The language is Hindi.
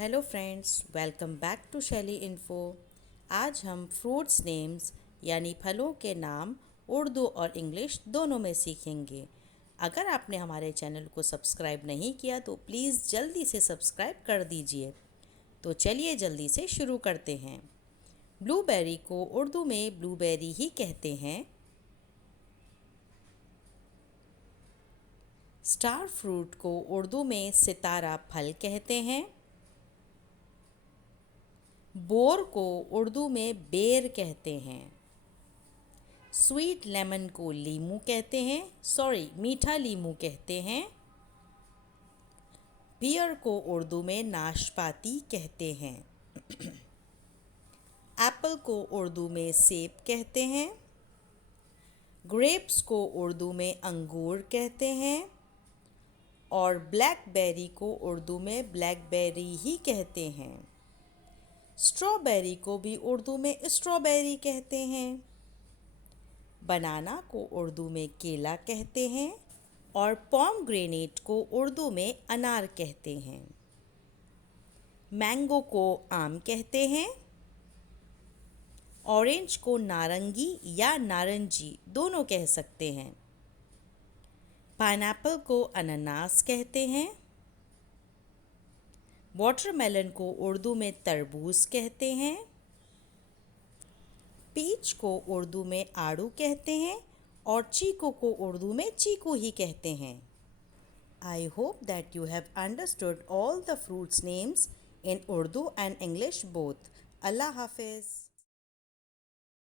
Hello friends, welcome back to Shaili info. आज हम फ्रूट्स नेम्स यानी फलों के नाम उर्दू और इंग्लिश दोनों में सीखेंगे। अगर आपने हमारे चैनल को सब्सक्राइब नहीं किया तो प्लीज़ जल्दी से सब्सक्राइब कर दीजिए। तो चलिए जल्दी से शुरू करते हैं। ब्लूबेरी को उर्दू में ब्लूबेरी ही कहते हैं। स्टार फ्रूट को उर्दू में सितारा फल कहते हैं। बोर को उर्दू में बेर कहते हैं। स्वीट लेमन को लीमू कहते हैं, मीठा लीमू कहते हैं। पियर को उर्दू में नाशपाती कहते हैं। एप्पल को उर्दू में सेब कहते हैं। ग्रेप्स को उर्दू में अंगूर कहते हैं। और ब्लैकबेरी को उर्दू में ब्लैकबेरी ही कहते हैं। स्ट्रॉबेरी को भी उर्दू में स्ट्रॉबेरी कहते हैं। बनाना को उर्दू में केला कहते हैं और पॉमग्रेनेट को उर्दू में अनार कहते हैं। मैंगो को आम कहते हैं। ऑरेंज को नारंगी या नारंगी दोनों कह सकते हैं। पाइनएप्पल को अनानास कहते हैं। वाटरमेलन को उर्दू में तरबूज कहते हैं। पीच को उर्दू में आड़ू कहते हैं और चीकू को उर्दू में चीकू ही कहते हैं। I hope that you have understood all the fruits names in Urdu and English both. Allah Hafiz.